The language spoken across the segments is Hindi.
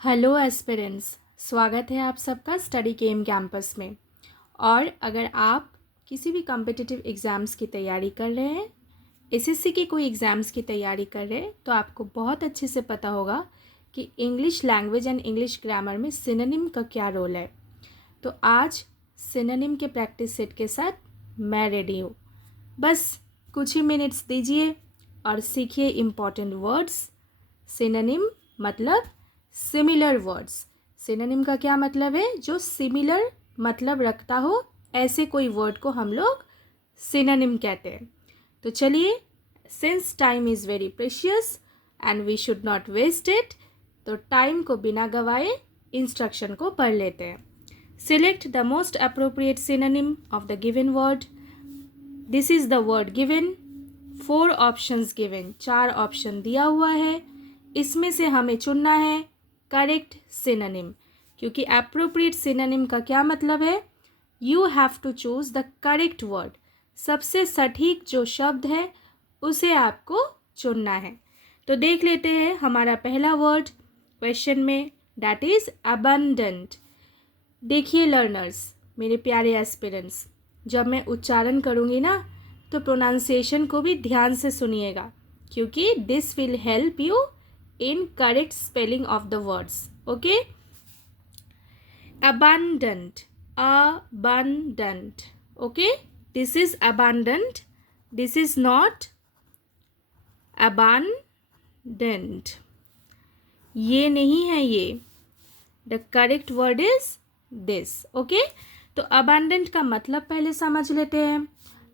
हेलो एस्पिरेंट्स, स्वागत है आप सबका स्टडी गेम कैंपस में। और अगर आप किसी भी कॉम्पिटिटिव एग्ज़ाम्स की तैयारी कर रहे हैं, एसएससी के कोई एग्ज़ाम्स की तैयारी कर रहे हैं, तो आपको बहुत अच्छे से पता होगा कि English language and English grammar में सिनोनिम का क्या रोल है। तो आज सिनोनिम के प्रैक्टिस सेट के साथ मैं रेडी हूँ। बस कुछ ही मिनट्स दीजिए और सीखिए इम्पॉर्टेंट वर्ड्स। सिनोनिम मतलब सिमिलर वर्ड्स। सिनोनिम का क्या मतलब है? जो सिमिलर मतलब रखता हो, ऐसे कोई वर्ड को हम लोग सिनोनिम कहते हैं। तो चलिए, since time is very precious and we should not waste it, तो टाइम को बिना गवाए इंस्ट्रक्शन को पढ़ लेते हैं। Select the most appropriate synonym of the given word. This is the word given. 4 options given, 4 option दिया हुआ है। इसमें से हमें चुनना है करेक्ट सिनोनिम, क्योंकि अप्रोप्रिएट सिनोनिम का क्या मतलब है? You have to choose the correct word. सबसे सटीक जो शब्द है उसे आपको चुनना है। तो देख लेते हैं हमारा पहला वर्ड क्वेश्चन में, दैट इज अबंडेंट। देखिए लर्नर्स, मेरे प्यारे एस्पिरेंट्स, जब मैं उच्चारण करूँगी ना, तो प्रोनाउंसिएशन को भी ध्यान से सुनिएगा, क्योंकि this will help you in correct spelling of the words. Okay, abundant, abundant. Okay, this is abundant, this is not abundant. ये नहीं है ये. The correct word is this. Okay, तो abundant का मतलब पहले समझ लेते हैं।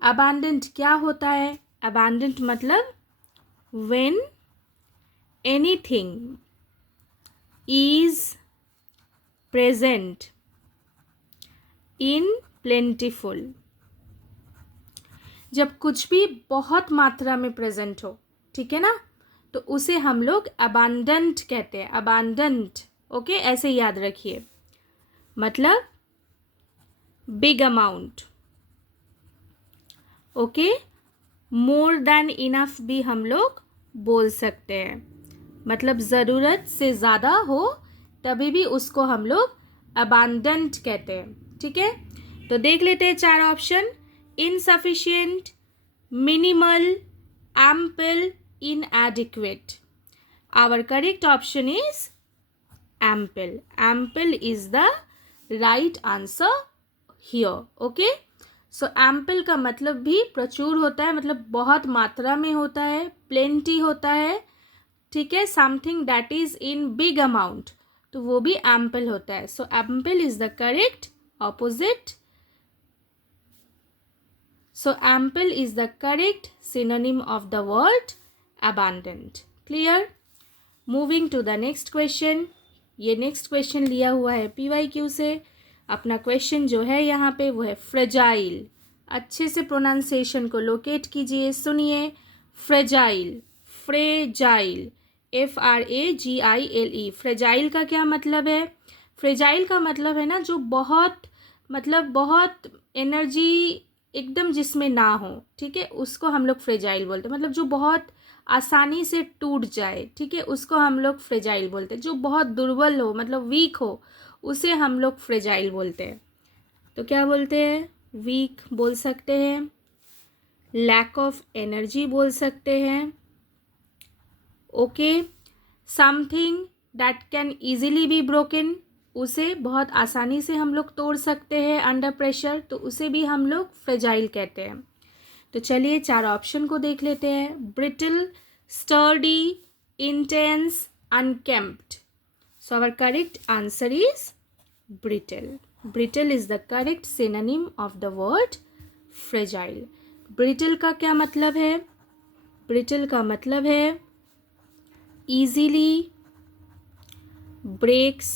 abundant क्या होता है? abundant मतलब when anything is present in plentiful। जब कुछ भी बहुत मात्रा में प्रेजेंट हो, ठीक है ना, तो उसे हम लोग अबांडेंट कहते हैं। अबांडेंट, ओके, ऐसे याद रखिए। मतलब big amount, okay. More than enough भी हम लोग बोल सकते हैं। मतलब ज़रूरत से ज़्यादा हो तभी भी उसको हम लोग अबांडेंट कहते हैं, ठीक है। तो देख लेते हैं 4 option. Insufficient, minimal, ample, inadequate. Our correct option is ample. Ample is the right answer here. Okay, so ample का मतलब भी प्रचुर होता है, मतलब बहुत मात्रा में होता है, प्लेंटी होता है, ठीक है। Something that is in big amount, तो वो भी एम्पल होता है। So ample is the correct opposite. So ample is the correct synonym of the word abundant. Clear? Moving to the next question. ये नेक्स्ट क्वेश्चन लिया हुआ है PYQ से। अपना क्वेश्चन जो है यहाँ पे वो है फ्रेजाइल। अच्छे से प्रोनाउंसिएशन को लोकेट कीजिए, सुनिए। Fragile, fragile, FRAGILE। फ्रेजाइल का क्या मतलब है? फ्रेजाइल का मतलब है ना, जो बहुत, मतलब बहुत एनर्जी एकदम जिसमें ना हो, ठीक है, उसको हम लोग फ्रेजाइल बोलते हैं। मतलब जो बहुत आसानी से टूट जाए, ठीक है, उसको हम लोग फ्रेजाइल बोलते हैं। जो बहुत दुर्बल हो, मतलब वीक हो, उसे हम लोग फ्रेजाइल बोलते हैं। तो क्या बोलते हैं? वीक बोल सकते हैं, लैक ऑफ एनर्जी बोल सकते हैं, okay. Something that can easily be broken, उसे बहुत आसानी से हम लोग तोड़ सकते हैं अंडर प्रेशर, तो उसे भी हम लोग फ्रेजाइल कहते हैं। तो चलिए 4 ऑप्शन को देख लेते हैं। Brittle, sturdy, intense, unkempt. So our correct answer is brittle. Brittle is the correct synonym of the word fragile. Brittle का क्या मतलब है? ब्रिटल का मतलब है easily breaks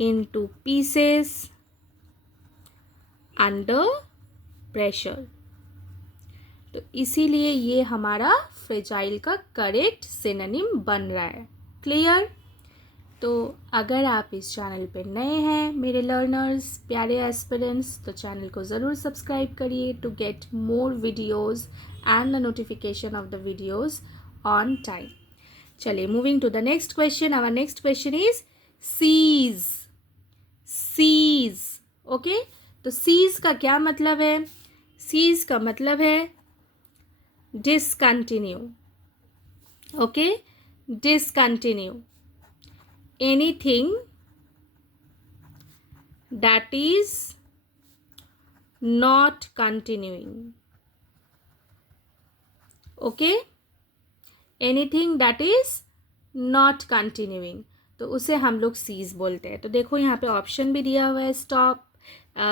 into pieces under pressure। तो इसीलिए ये हमारा फ्रेजाइल का करेक्ट सिनोनिम बन रहा है। क्लियर? तो अगर आप इस चैनल पे नए हैं मेरे लर्नर्स, प्यारे एस्पिरेंट्स, तो चैनल को ज़रूर सब्सक्राइब करिए to get more videos and the notification of the videos on time. चलिए moving to the next question. Our next question is cease. Cease. Okay, तो सीज का क्या मतलब है? सीज का मतलब है discontinue. Okay, discontinue. Anything that is not continuing. Okay, anything that is not continuing, तो उसे हम लोग सीज बोलते हैं. तो देखो यहाँ पे ऑप्शन भी दिया हुआ है स्टॉप,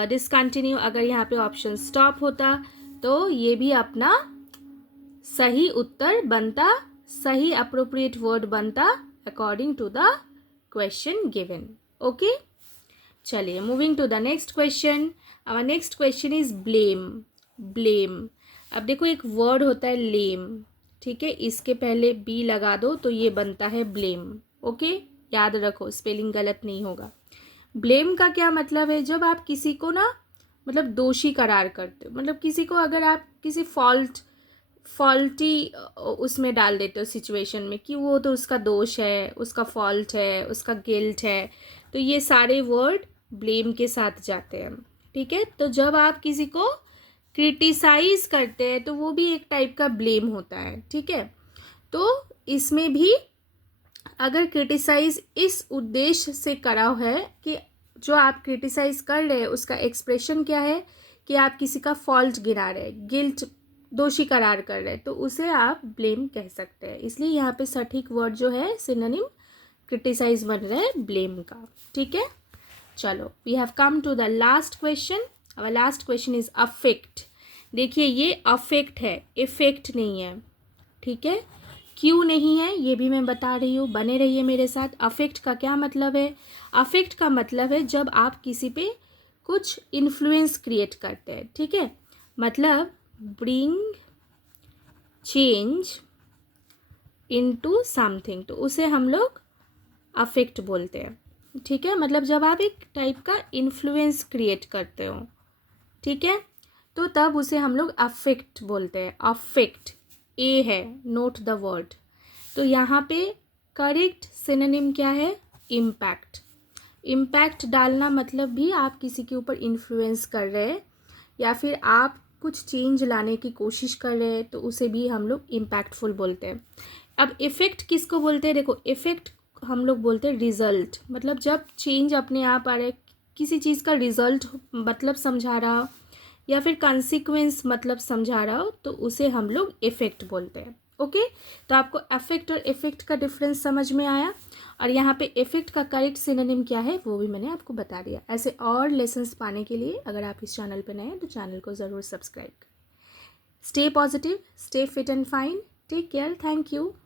डिसकंटिन्यू. अगर यहाँ पे ऑप्शन स्टॉप होता तो ये भी अपना सही उत्तर बनता, सही अप्रोप्रिएट वर्ड बनता according to the question given. Okay, चलिए moving to the next question. Our next question is blame. Blame. अब देखो एक वर्ड होता है लेम, ठीक है, इसके पहले बी लगा दो तो ये बनता है ब्लेम. ओके, याद रखो, स्पेलिंग गलत नहीं होगा. ब्लेम का क्या मतलब है? जब आप किसी को ना मतलब दोषी करार करते हो, मतलब किसी को अगर आप किसी फॉल्टी उसमें डाल देते हो सिचुएशन में कि वो तो उसका दोष है, उसका फॉल्ट है, उसका गिल्ट है, तो ये सारे वर्ड ब्लेम के साथ जाते हैं. ठीक है, तो जब आप किसी को क्रिटिसाइज करते हैं तो वो भी एक टाइप का ब्लेम होता है. ठीक है, तो इसमें भी अगर क्रिटिसाइज इस उद्देश्य से करा है कि जो आप क्रिटिसाइज कर रहे हैं उसका एक्सप्रेशन क्या है कि आप किसी का फॉल्ट गिरा रहे हैं, गिल्ट, दोषी करार कर रहे हैं, तो उसे आप ब्लेम कह सकते हैं. इसलिए यहाँ पे सटीक वर्ड जो है सिनोनिम क्रिटिसाइज बन रहा है ब्लेम का. ठीक है, चलो we have come to the last question. Our last question is affect. देखिए ये अफेक्ट है, इफेक्ट नहीं है. ठीक है, क्यों नहीं है ये भी मैं बता रही हूँ, बने रहिए मेरे साथ. अफेक्ट का क्या मतलब है? अफेक्ट का मतलब है जब आप किसी पे कुछ इन्फ्लुएंस क्रिएट करते हैं. ठीक है, मतलब ब्रिंग चेंज इनटू समथिंग, तो उसे हम लोग अफेक्ट बोलते हैं. ठीक है, मतलब जब आप एक टाइप का इन्फ्लुएंस क्रिएट करते हो, ठीक है, तो तब उसे हम लोग अफेक्ट बोलते हैं. अफेक्ट ए है, नोट द वर्ड. तो यहाँ पे करेक्ट सिनोनिम क्या है? इम्पैक्ट. इम्पैक्ट डालना मतलब भी आप किसी के ऊपर इन्फ्लुएंस कर रहे हैं या फिर आप कुछ चेंज लाने की कोशिश कर रहे हैं, तो उसे भी हम लोग इम्पैक्टफुल बोलते हैं. अब इफ़ेक्ट किसको बोलते हैं? देखो इफ़ेक्ट हम लोग बोलते हैं रिजल्ट, मतलब जब चेंज अपने आप आ रहा है, किसी चीज़ का रिजल्ट मतलब समझा रहा हो या फिर कंसिक्वेंस मतलब समझा रहा हो, तो उसे हम लोग इफ़ेक्ट बोलते हैं. ओके, तो आपको अफेक्ट और इफ़ेक्ट का डिफरेंस समझ में आया, और यहाँ पे इफ़ेक्ट का करेक्ट सिनोनिम क्या है वो भी मैंने आपको बता दिया. ऐसे और लेसन्स पाने के लिए अगर आप इस चैनल पर नए हैं तो चैनल को ज़रूर सब्सक्राइब करें. Stay positive, stay fit and fine, take care, thank you.